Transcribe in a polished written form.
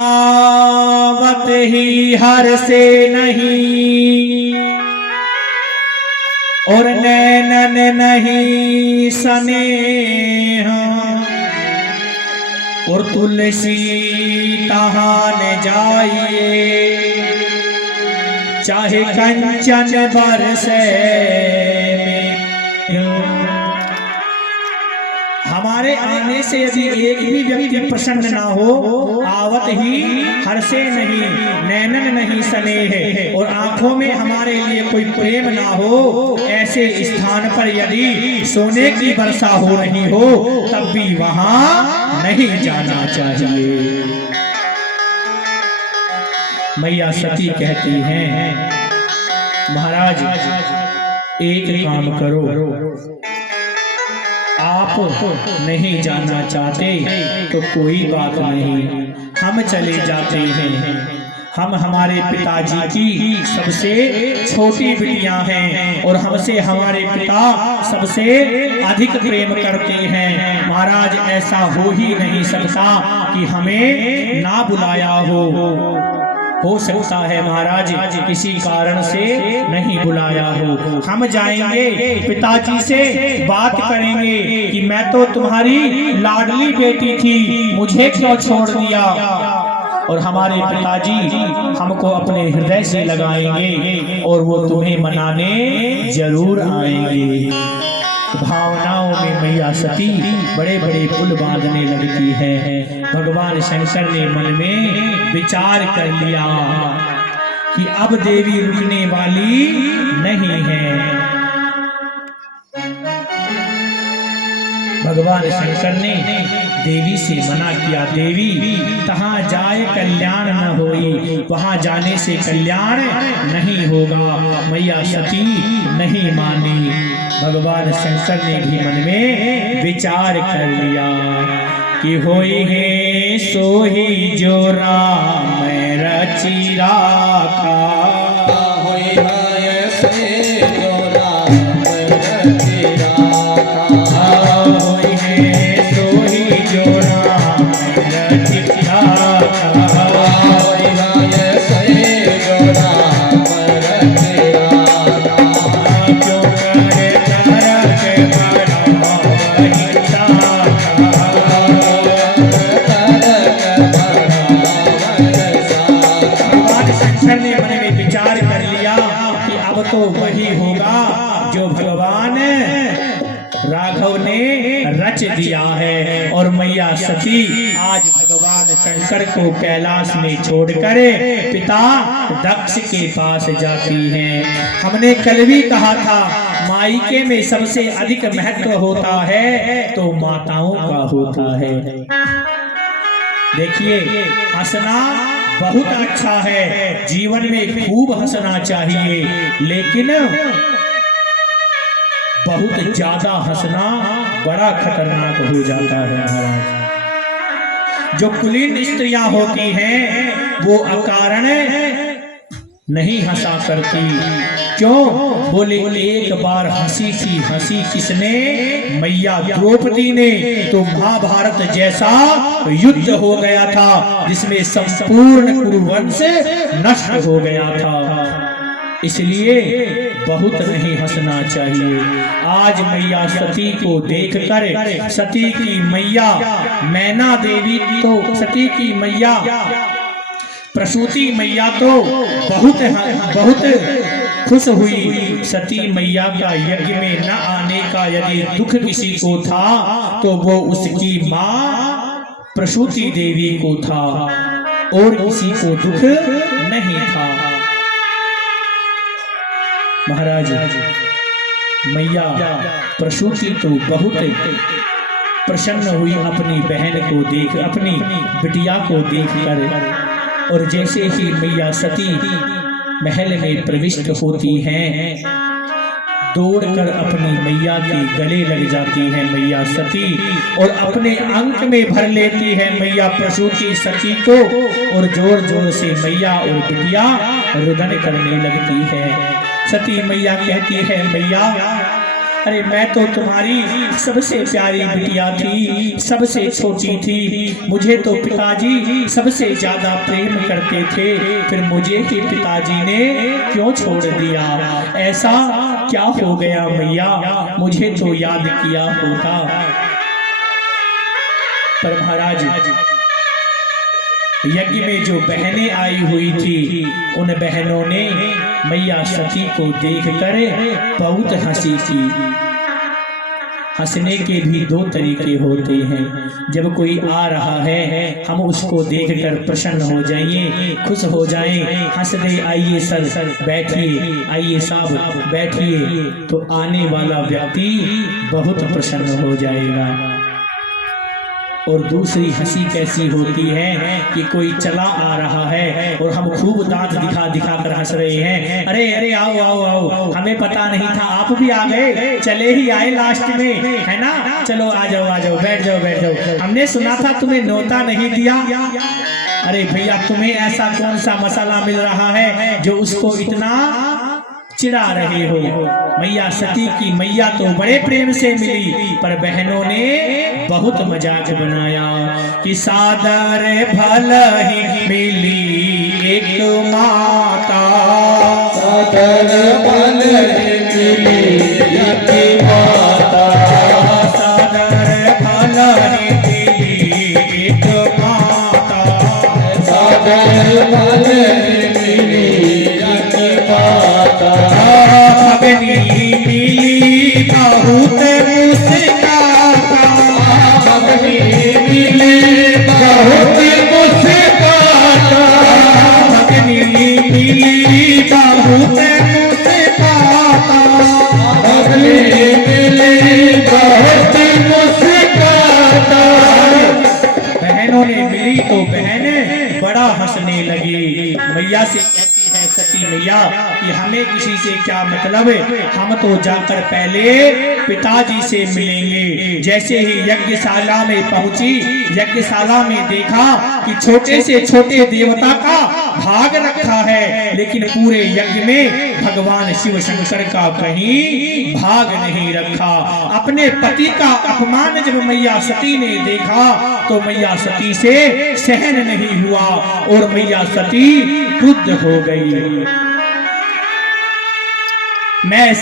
आवत ही हर से नहीं और नैनन नहीं स्नेह और तुलसी तहान जाइए चाहे कंचन बरसे हमारे आने से यदि एक भी व्यक्ति प्रसन्न ना हो, आवत ही हर्षे नहीं, नैनन नहीं स्नेह और आंखों में हमारे लिए कोई प्रेम ना हो, ऐसे स्थान पर यदि सोने की वर्षा हो रही हो तब भी वहां नहीं जाना चाहिए। मैया सती कहती हैं, महाराज एक काम करो, आप नहीं जाना चाहते तो कोई बात नहीं, हम चले जाते हैं। हम हमारे पिताजी की सबसे छोटी बिटियां हैं और हमसे हमारे पिता सबसे अधिक प्रेम करते हैं। महाराज ऐसा हो ही नहीं सकता कि हमें ना बुलाया हो सकता है महाराज किसी कारण से नहीं बुलाया हो। हम जाएंगे पिताजी से बात करेंगे कि मैं तो तुम्हारी लाडली बेटी थी, मुझे क्यों छोड़ दिया, और हमारे पिताजी हमको अपने हृदय से लगाएंगे और वो तुम्हें मनाने जरूर आएंगे। भावनाओं में मैया सती बड़े बड़े पुल बांधने लगती है। भगवान शंकर ने मन में विचार कर लिया कि अब देवी रुकने वाली नहीं है। भगवान शंकर ने देवी से मना किया, देवी तहां जाए कल्याण न होई, वहां जाने से कल्याण नहीं होगा। मैया सती नहीं मानी। भगवान शंकर ने भी मन में विचार कर लिया कि होई है सोही जो राम रची राखा, होई है से जो राम रची राखा, होई है सोही जो राम रची राखा, होई है से जो राम रची राखा, क्यों करे तो वही होगा जो भगवान राघव ने रच दिया है। और मैया सती आज भगवान शंकर को कैलाश में छोड़कर पिता दक्ष के पास जाती हैं। हमने कल भी कहा था मायके में सबसे अधिक महत्व होता है तो माताओं का होता है। देखिए हंसना बहुत अच्छा है, जीवन में खूब हंसना चाहिए, लेकिन बहुत ज्यादा हंसना बड़ा खतरनाक हो जाता है महाराज। जो कुलीन स्त्रियां होती हैं वो अकारण नहीं हंसा करती। क्यों? बोले एक बार हंसी थी, हंसी किसने? मैया द्रौपदी ने। तो महाभारत जैसा युद्ध हो गया था जिसमें संपूर्ण कुरुवंश नष्ट हो गया था। इसलिए बहुत नहीं हंसना चाहिए। आज मैया सती को देखकर सती की मैया मैना देवी तो सती की मैया प्रसूति मैया तो बहुत खुश हुई। सती मैया का यज्ञ में न आने का यदि दुख किसी को था तो वो उसकी माँ प्रसूति देवी को था और किसी को दुख नहीं था। महाराज मैया प्रसूति तो बहुत प्रसन्न हुई अपनी बहन को देख, अपनी बिटिया को देखकर। और जैसे ही मैया सती महल में प्रविष्ट होती हैं, दौड़कर अपनी मैया के गले लग जाती है मैया सती और अपने अंक में भर लेती है मैया प्रसूति सती को और जोर जोर से मैया और बिटिया रुदन करने लगती है। सती मैया कहती है, मैया अरे मैं तो तुम्हारी सबसे प्यारी बिटिया थी, सबसे छोटी थी, मुझे तो पिताजी सबसे ज्यादा प्रेम करते थे, फिर मुझे ही पिताजी ने क्यों छोड़ दिया? ऐसा क्या हो गया मैया, मुझे तो याद किया होता। पर महाराज यज्ञ में जो बहनें आई हुई थी, उन बहनों ने मैया सती को देखकर बहुत हंसी की। हंसने के भी दो तरीके होते हैं। जब कोई आ रहा है हम उसको देखकर प्रसन्न हो जाइए, खुश हो जाएं, हंस दे, आइए सर बैठिए, आइए साहब बैठिए, तो आने वाला व्यक्ति बहुत प्रसन्न हो जाएगा। और दूसरी हंसी कैसी होती है कि कोई चला आ रहा है और हम खूब दांत दिखा दिखा कर हंस रहे हैं, अरे अरे आओ आओ आओ, हमें पता नहीं था आप भी आ गए, चले ही आए लास्ट में, है ना, चलो आ जाओ बैठ जाओ, हमने सुना था तुम्हें न्योता नहीं दिया। अरे भैया तुम्हें ऐसा कौन सा मसाला मिल रहा है जो उसको इतना चिढ़ा रहे हो? मैया सती की मैया तो बड़े प्रेम से मिली, पर बहनों ने बहुत मजाक बनाया कि सादर भल ही मिली एक माता, सादर भल ही मिली एक माता, सादर भल ही मिली एक माता, सादर भल ही मिली एक माता, भगनी मिली बहुत मुस्काता, भगनी मिली बहुत मुस्काता, भगनी मिली बहुत मुस्काता, भगनी मिली बहुत मुस्काता। बहनों ने मिली तो बहनें बड़ा हंसने लगी। मैया से कहती है सती मैया कि हमें किसी से क्या मतलब है, हम तो जाकर पहले पिताजी से मिलेंगे। जैसे ही यज्ञशाला में पहुंची, यज्ञशाला में देखा कि छोटे से छोटे देवता का भाग रखा है, लेकिन पूरे यज्ञ में भगवान शिव शंकर का कहीं भाग नहीं रखा। अपने पति का अपमान जब मैया सती ने देखा तो मैया सती से सहन नहीं हुआ और मैया सती क्रुद्ध हो गई। मैं